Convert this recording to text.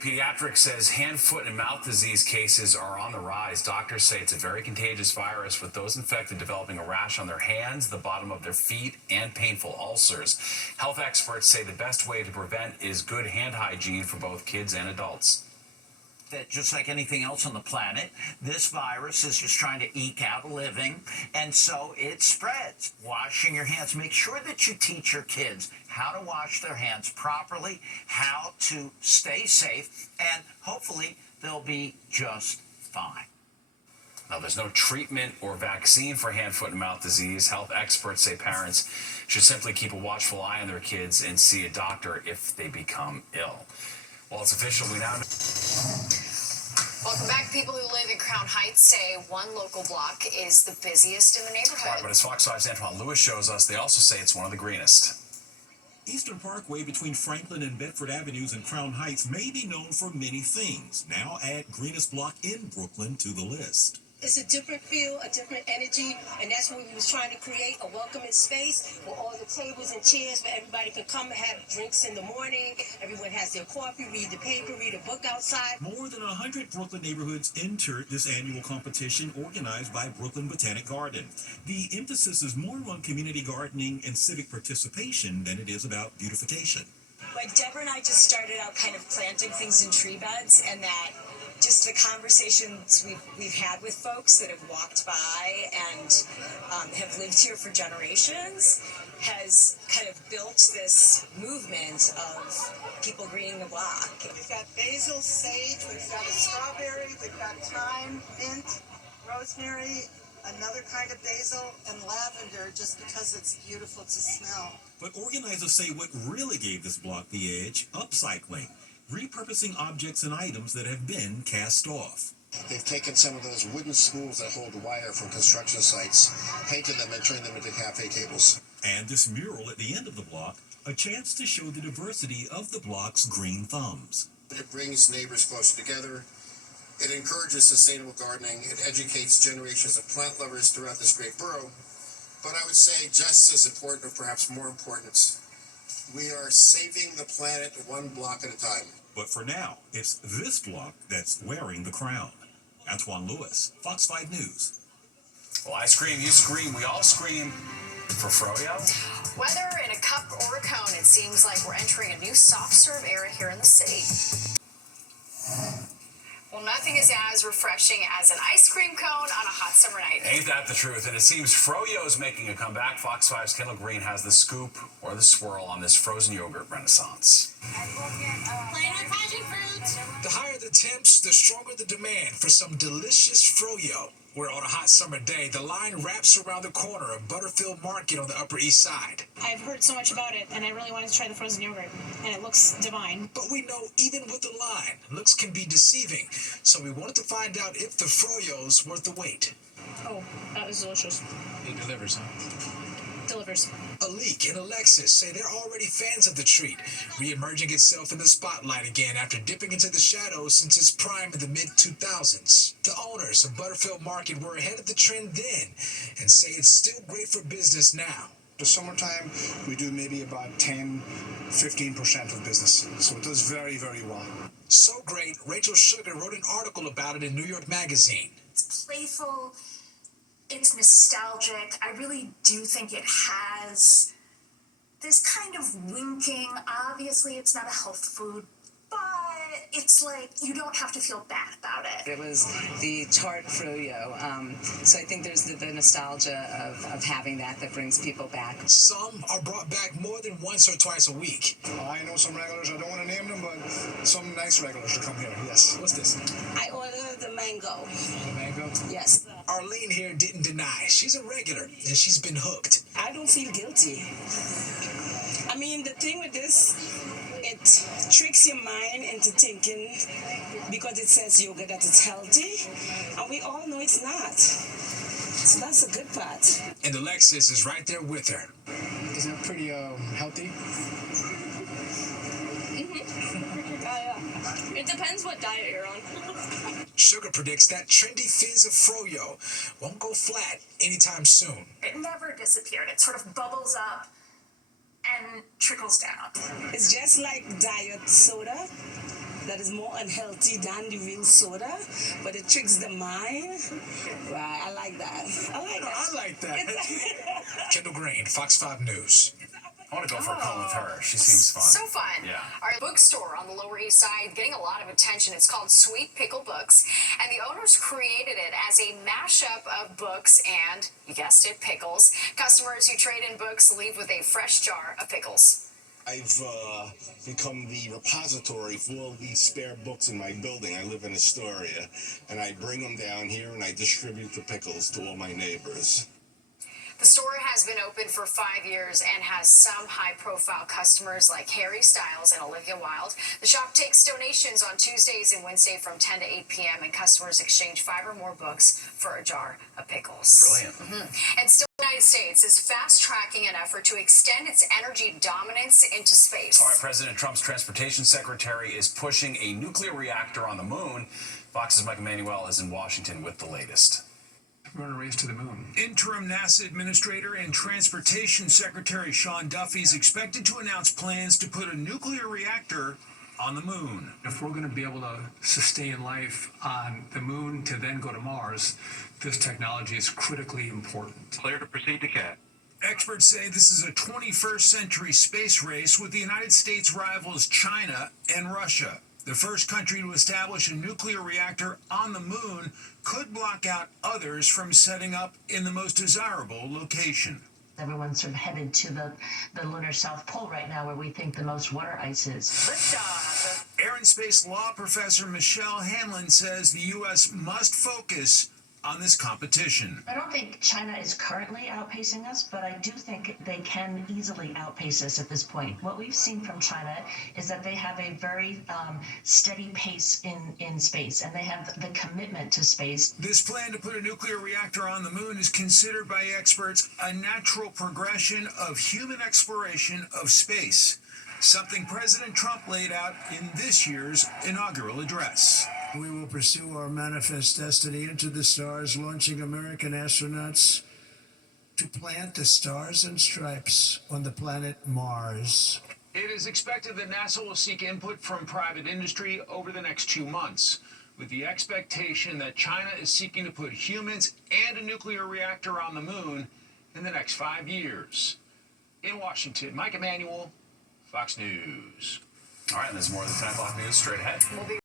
Pediatrics says hand, foot, and mouth disease cases are on the rise. Doctors say it's a very contagious virus, with those infected developing a rash on their hands, the bottom of their feet, and painful ulcers. Health experts say the best way to prevent is good hand hygiene for both kids and adults. That just like anything else on the planet, this virus is just trying to eke out a living, and so it spreads. Washing your hands. Make sure that you teach your kids how to wash their hands properly, how to stay safe, and hopefully they'll be just fine. Now, there's no treatment or vaccine for hand, foot, and mouth disease. Health experts say parents should simply keep a watchful eye on their kids and see a doctor if they become ill. Well, it's official. We now know. Welcome back. People who live in Crown Heights say one local block is the busiest in the neighborhood. Right, but as Fox 5's Antoine Lewis shows us, they also say it's one of the greenest. Eastern Parkway between Franklin and Bedford Avenues in Crown Heights may be known for many things. Now add greenest block in Brooklyn to the list. It's a different feel, a different energy, and that's what we was trying to create, a welcoming space where all the tables and chairs where everybody can come and have drinks in the morning. Everyone has their coffee, read the paper, read a book outside. More than 100 Brooklyn neighborhoods entered this annual competition organized by Brooklyn Botanic Garden. The emphasis is more on community gardening and civic participation than it is about beautification. Like Deborah and I just started out kind of planting things in tree beds, and that just the conversations we've had with folks that have walked by and have lived here for generations has kind of built this movement of people greening the block. We've got basil, sage, we've got a strawberry, we've got thyme, mint, rosemary, another kind of basil, and lavender, just because it's beautiful to smell. But organizers say what really gave this block the edge: upcycling. Repurposing objects and items that have been cast off. They've taken some of those wooden spools that hold wire from construction sites, painted them, and turned them into cafe tables. And this mural at the end of the block, a chance to show the diversity of the block's green thumbs. It brings neighbors closer together. It encourages sustainable gardening. It educates generations of plant lovers throughout this great borough. But I would say just as important, or perhaps more important, we are saving the planet one block at a time. But for now, it's this block that's wearing the crown. Antoine Lewis, Fox 5 News. Well, I scream, you scream, we all scream for Froyo. Whether in a cup or a cone, it seems like we're entering a new soft serve era here in the city. Well, nothing is as refreshing as an ice cream cone on a hot summer night. Ain't that the truth? And it seems Froyo's making a comeback. Fox 5's Kendall Green has the scoop or the swirl on this frozen yogurt renaissance. Plain on passion fruit. The higher the temps, the stronger the demand for some delicious Froyo. Where on a hot summer day, the line wraps around the corner of Butterfield Market on the Upper East Side. I've heard so much about it, and I really wanted to try the frozen yogurt, and it looks divine. But we know even with the line, looks can be deceiving, so we wanted to find out if the Froyo's worth the wait. Oh, that was delicious. It delivers, huh? Delivers. Alik and Alexis say they're already fans of the treat, re-emerging itself in the spotlight again after dipping into the shadows since its prime in the mid-2000s. The owners of Butterfield Market were ahead of the trend then and say it's still great for business now. The summertime, we do maybe about 10-15% of business, so it does very, very well. So great, Rachel Sugar wrote an article about it in New York Magazine. It's playful. It's nostalgic. I really do think it has this kind of winking. Obviously, it's not a health food, but it's like you don't have to feel bad about it. It was the tart froyo, so I think there's the nostalgia of having that brings people back. Some are brought back more than once or twice a week. I know some regulars, I don't want to name them, but some nice regulars to come here, yes. What's this? I ordered the mango. The mango? Yes. Arlene here didn't deny. She's a regular, and she's been hooked. I don't feel guilty. I mean, the thing with this, it tricks your mind into thinking, because it says yogurt, that it's healthy, and we all know it's not. So that's a good part. And Alexis is right there with her. Isn't it pretty healthy? Yeah. It depends what diet you're on. Sugar predicts that trendy fizz of Froyo won't go flat anytime soon. It never disappeared. It sort of bubbles up and trickles down. It's just like diet soda. that is more unhealthy than the real soda, but it tricks the mind. Right, I like that. I like that. Kendall Green, Fox 5 News. I want to go for a call with her. She seems fun. So fun. Yeah. Our bookstore on the Lower East Side getting a lot of attention. It's called Sweet Pickle Books, and the owners created it as a mashup of books and, you guessed it, pickles. Customers who trade in books leave with a fresh jar of pickles. I've become the repository for all these spare books in my building. I live in Astoria, and I bring them down here and I distribute the pickles to all my neighbors. The store has been open for 5 years and has some high-profile customers like Harry Styles and Olivia Wilde. The shop takes donations on Tuesdays and Wednesday from 10 to 8 p.m., and customers exchange 5 or more books for a jar of pickles. Brilliant. And still, the United States is fast-tracking an effort to extend its energy dominance into space. All right, President Trump's transportation secretary is pushing a nuclear reactor on the moon. Fox's Mike Emanuel is in Washington with the latest. We're on a race to the moon. Interim NASA Administrator and Transportation Secretary Sean Duffy is expected to announce plans to put a nuclear reactor on the moon. If we're going to be able to sustain life on the moon to then go to Mars, this technology is critically important. Clear to proceed to CAT. Experts say this is a 21st century space race with the United States rivals China and Russia. The first country to establish a nuclear reactor on the moon could block out others from setting up in the most desirable location. Everyone's sort of headed to the lunar South Pole right now, where we think the most water ice is. Air and Space Law Professor Michelle Hanlon says the U.S. must focus on this competition. I don't think China is currently outpacing us, but I do think they can easily outpace us at this point. What we've seen from China is that they have a very steady pace in space, and they have the commitment to space. This plan to put a nuclear reactor on the moon is considered by experts a natural progression of human exploration of space, something President Trump laid out in this year's inaugural address. We will pursue our manifest destiny into the stars, launching American astronauts to plant the stars and stripes on the planet Mars. It is expected that NASA will seek input from private industry over the next 2 months, with the expectation that China is seeking to put humans and a nuclear reactor on the moon in the next 5 years. In Washington, Mike Emanuel, Fox News. All right, and there's more of the 10 o'clock news straight ahead. We'll be